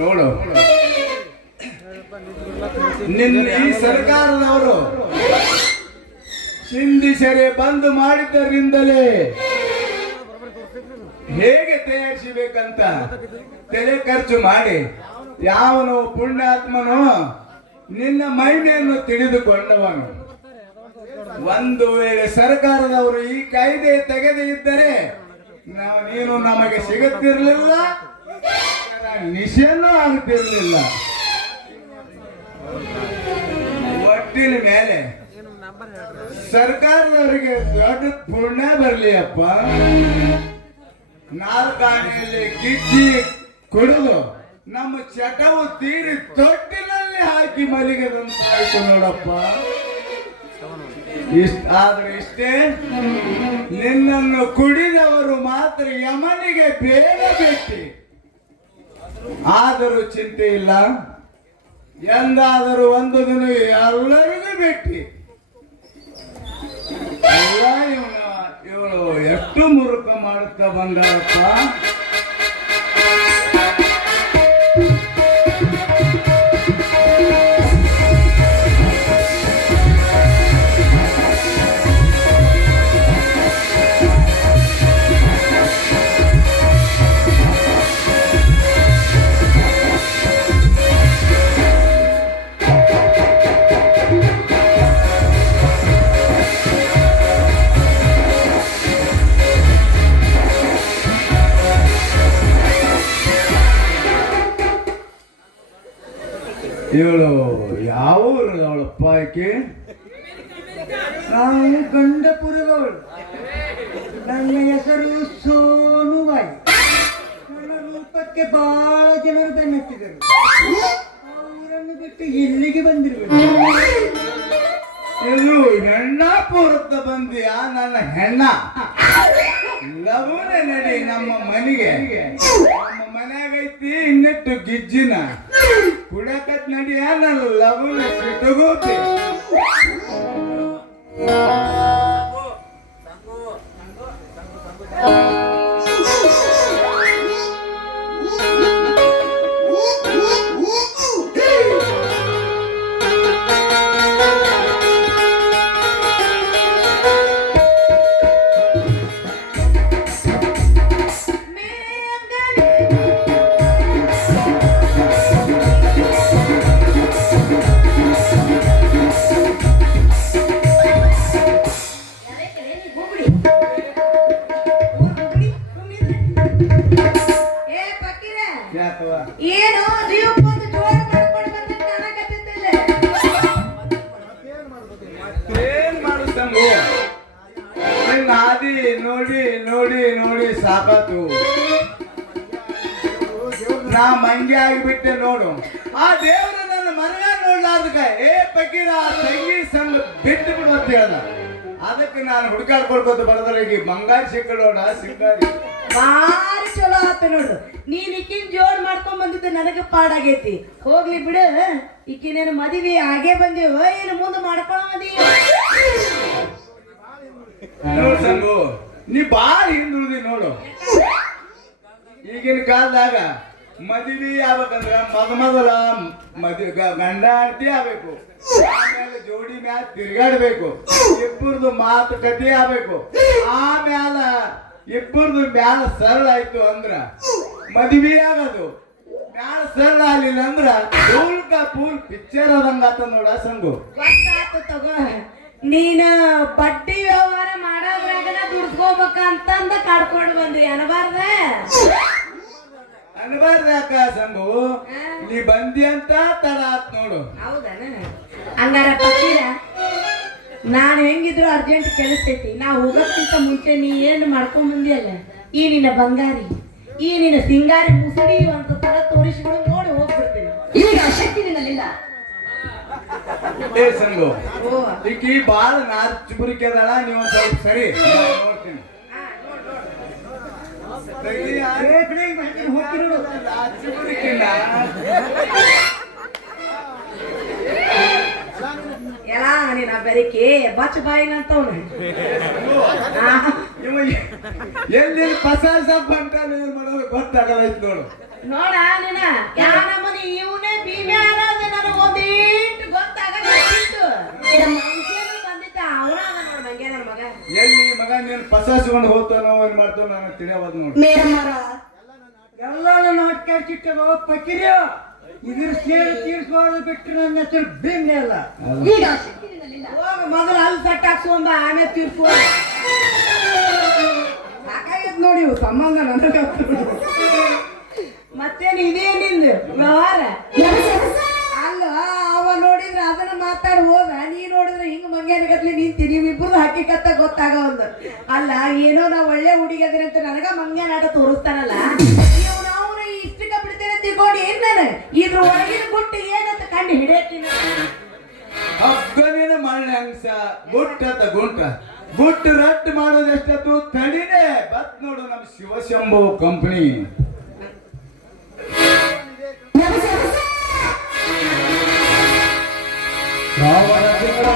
ನೋಡು, ನಿನ್ನ ಈ ಸರ್ಕಾರದವರು ಹಿಂದಿ ಸೆರೆ ಬಂದ್ ಮಾಡಿದ್ದರಿಂದಲೇ ಹೇಗೆ ತಯಾರಿಸಬೇಕಂತ ತಲೆ ಖರ್ಚು ಮಾಡಿ ಯಾವನು ಪುಣ್ಯಾತ್ಮನು ನಿನ್ನ ಮಹಿಮೆಯನ್ನು ತಿಳಿದುಕೊಂಡವನು. ಒಂದು ವೇಳೆ ಸರ್ಕಾರದವರು ಈ ಕಾಯ್ದೆ ತೆಗೆದೇ ಇದ್ದರೆ ನೀನು ನಮಗೆ ಸಿಗುತ್ತಿರಲಿಲ್ಲ, ನಿಷೇಧ ಆಗುತ್ತಿರಲಿಲ್ಲ. ಒಟ್ಟಿನ ಮೇಲೆ ಸರ್ಕಾರದವರಿಗೆ ದೊಡ್ಡ ಪುಣ್ಯ ಬರಲಿ ಅಪ್ಪ. ನಾಲ್ಕಾಣೆಯಲ್ಲಿ ಗಿಜ್ಜಿ ಕುಡಿದು ನಮ್ಮ ಚಟವು ತೀರಿ ತೊಟ್ಟಿನಲ್ಲಿ ಹಾಕಿ ಮಲಿಗದಂತಾಯ್ತು ನೋಡಪ್ಪ. ಆದ್ರೆ ಇಷ್ಟೇ, ನಿನ್ನನ್ನು ಕುಡಿದವರು ಮಾತ್ರ ಯಮನಿಗೆ ಬೇಗ ಭೇಟಿ. ಆದರೂ ಚಿಂತೆ ಇಲ್ಲ, ಎಂದಾದರೂ ಒಂದು ದಿನ ಎಲ್ಲರಿಗೂ ಭೇಟಿ. ಎಲ್ಲ ಇವಳು ಎಷ್ಟು ಮುರುಕ ಮಾಡುತ್ತಾ ಬಂದಾರಪ್ಪ. ಇವಳು ಯಾವ ಅವಳಪ್ಪ ಆಕೆ? ನಾವು ಗಂಡಪುರದವಳು. ನನ್ನ ಹೆಸರು ಸೋನುಬಾಯಿ. ನನ್ನ ರೂಪಕ್ಕೆ ಬಹಳ ಜನರು ಬೆನ್ನತ್ತಿದರು. ಅವರನ್ನು ಬಿಟ್ಟು ಇಲ್ಲಿಗೆ ಬಂದಿರಬೇಕು. ಇದು ಹೆಣ್ಣಾಪುರತ್ತ ಬಂದಿಯಾ ನನ್ನ ಹೆಣ್ಣ? ಲವನೆ ನಡಿ ನಮ್ಮ ಮನೆಗೆ. ನಮ್ಮ ಮನ್ಯಾಗೈತಿ ಇನ್ನಿಟ್ಟು ಗಿಜ್ಜಿನ ಕುಡಕತ್ ನಡಿಯ ನನ್ನ ಲವನ ಸಿಟಗೋತಿ. ಏನ್ ಮಾಡು ಸಂಗು ನಿನ್ನ ಹಾದಿ ನೋಡಿ ನೋಡಿ ನೋಡಿ ಸಾಕಾತು. ನಾ ಮಂಗೆ ಆಗಿಬಿಟ್ಟೆ ನೋಡು. ಆ ದೇವ್ರ ನನ್ನ ಮರಗ ನೋಡ್ಲಾರ್ದಕ್ಕ ಏ ಪಕೀರ ತಂಗಿ ಸಂಘ ಬಿಟ್ಟು ಬಿಡು ಅಂತ ಹೇಳ್ದ. ಅದಕ್ಕೆ ನಾನು ಹುಡುಕಾಡ್ಕೊಳ್ಬೋದು ಬಡದರಿಗೆ ಬಂಗಾರ ಸಿಕ್ಕಡೋಣ ಸಿಂಗಾರಿ ಭಾರಿ ಚಲೋ ಆತ ನೋಡು. ನೀನ್ ಇಕ್ಕಿನ ಜೋಡ್ ಮಾಡ್ಕೊಂಡ್ ಬಂದಿದ್ದು ನನಗೆ ಪಾಡಾಗೈತಿ. ಹೋಗ್ಲಿ ಬಿಡು, ಇಕ್ಕಿನೇನು ಮದುವೆ ಆಗೇ ಬಂದೀವ ಏನು ಮುಂದೆ ಮಾಡ್ಕೊಳ್ಳೋ ಮದಿ. ನೋಡು ಸಂಗು ನೀ ಬಾಳ ಹಿಂದುಳಿದಿ ನೋಡು. ಈಗಿನ ಕಾಲದಾಗ ಮದುವೆ ಆಗ್ಬೇಕಂದ್ರ ಮೊದಲ ಗಂಡ ಹೆಂಡತಿ ಆಗ್ಬೇಕು, ಆಮೇಲೆ ಜೋಡಿ ಮ್ಯಾಲ ತಿರ್ಗಾಡ್ಬೇಕು, ಇಬ್ಬರದು ಮಾತುಕತೆ ಆಗ್ಬೇಕು, ಆಮ್ಯಾಲ ಇಬ್ಬರದು ಮ್ಯಾಲ ಸರಳ ಆಯ್ತು ಅಂದ್ರ ಮದುವೆ ಆಗೋದು. ಮ್ಯಾಲ ಸರಳ ಆಗ್ಲಿಲ್ಲ ಅಂದ್ರ ಪೂಲ್ ಪಿಕ್ಚರ್ ಆದಂಗ ಆತ ನೋಡ ಸಂಗು. ಗೊತ್ತಾತು ತಗೋ, ನೀನ ಬಡ್ಡಿ ವ್ಯವಹಾರ ಮಾಡೋದ್ರಾಗನ ದುಡ್ಸ್ಕೋಬೇಕ ಅಂತಂದ ಕಡ್ಕೊಂಡು ಬಂದ್ರಿ ಅನಬಾರ್ದ. ಅನ್ಬಾರ್ದಾಕ ಸಂಗು, ನೀ ಬಂದಿ ಅಂತ ತಡ ಆತ್ ನೋಡು. ಹೌದನ? ಹಂಗಾರ ಪಕ್ಕೀರ ನಾನು ಹೆಂಗಿದ್ರು ಅರ್ಜೆಂಟ್ ಕೆಲಸೈತಿ. ನಾ ಹೋಗೋಕ್ಕಿಂತ ಮುಂಚೆ ನೀ ಏನು ಮಾಡ್ಕೊಂಡ್ ಬಂದಿಯಲ್ಲ, ಈ ನಿನ್ನ ಬಂಗಾರಿ, ಈ ನಿನ್ನ ಸಿಂಗಾರಿ ಮುಸುಡಿ ಅಂತ ತರ ತೋರಿಸ್ಕೊಂಡು ನೋಡಿ ಹೋಗ್ಬಿಡ್ತೀನಿ. ಈಗ ಶಕ್ತಿ ನಿನ್ನಲ್ಲಿಲ್ಲ. ಏ ಸಂಗು, ಈಕಿ ಬಾಳ ನಾಚುಬುರಿಕೆ ಅದಾಳ, ನೀವು ಸ್ವಲ್ಪ ಸರಿ ನಾನ್ ನೋಡ್ತೀನಿ. ಹೋಗ್ತೀನಿ ನೋಡು. ನಾಚುಬುರಿಕೆನ ಎಲ್ಲ ನೀನ ಬೆರಿಕೆ ಬಚ್ ಬಾಯಿನಂತವ್ನು. ಇವ ಎಲ್ಲಿ ಪಸಾಸ ಬಂಟ ಮಾಡೋದು ಗೊತ್ತಾಗಲ್ಲ ನೋಡು. ನೋಡ ನೀನ ಯಾ ನಮ್ಮನಿ ಇವನೇ ಭೀಮೆ ಅನ್ನೋದು ನನಗೆ ಒಂದೀಟ್ ಗೊತ್ತಾಗತ್ತಿತ್ತು. ಬಂದಿದ್ದ ಅವನ ನೋಡ ಮಂಗೆ ನನ್ನ ಮಗ. ಎಲ್ಲಿ ಮಗ ನೀನು ಪಸಾಸ್ಕೊಂಡು ಹೋಗ್ತಾನೋ ಏನ್ ಮಾಡ್ತಾನೋ ನನಗೆ ತಿಳಿಯವಾದ ನೋಡು. ಎಲ್ಲ ನಾಟ್ಕಾಡ್ಸಿಟ್ಟವ ಪಕಿರ ಇದ್ರ ಸೇರಿ ತೀರ್ಸ್ಬಾರ್ದು ಬಿಟ್ಟು ನನ್ನ ಹೆಸರು ಭೀಮ್ನೆ ಅಲ್ಲ. ಹೋಗ ಮೊದಲು ಅಲ್ಲಿ ಸೆಟ್ ಹಾಕ್ಸೋಂಬ ಆಮೇಲೆ ತೀರ್ಸು. ಸಾಕಾಗೈತ್ ನೋಡಿ ಇವು ಸಂಬಂಧ ನನಗ. ಮತ್ತೇನು ಇದೇ ನಿಂದು ವ್ಯವಹಾರ ಅಲ್ಲ. ಅವ ನೋಡಿದ್ರೆ ಅದನ್ನ ಮಾತಾಡಿ ಹೋದ, ನೀ ನೋಡಿದ್ರೆ ಹಿಂಗ ಮಂಗ್ಯಾನಗತ್ಲಿ ನಿಂತಿ. ನೀವಿಬ್ರು ಹಕ್ಕಿಕತ್ತ ಗೊತ್ತಾಗವಲ್ದು. ಅಲ್ಲ ಏನೋ ನಾ ಒಳ್ಳೆ ಹುಡುಗಿದ್ರೆ ಅಂತ ನನಗ ಮಂಗ್ಯಾನಾಟ ತೋರಿಸ್ತಾನಲ್ಲ, ಅವನು ಇಷ್ಟಕ್ಕ ಬಿಡ್ತೇನೆ ತಿಳ್ಕೊಂಡು ಏನ್ ನಾನು ಇದ್ರ ಒಳಗಿನ ಗುಟ್ಟು ಏನಂತ ಕಂಡು ಹಿಡಿಯತ್ತೀನಿ. ಹಗ್ಗನೇನ ಮಳ್ಳೆ ಹಂಸ ಗುಟ್ಟತ್ತ ಗುಟ್ಟು ರಟ್ಟು ಮಾಡೋದು ಎಷ್ಟತ್ತು ತಡಿನೇ ಬತ್ ನೋಡು ನಮ್ಮ ಶಿವಶಂಭು ಕಂಪನಿ. ಶ್ರಾವಣ ತಿಂಗಳ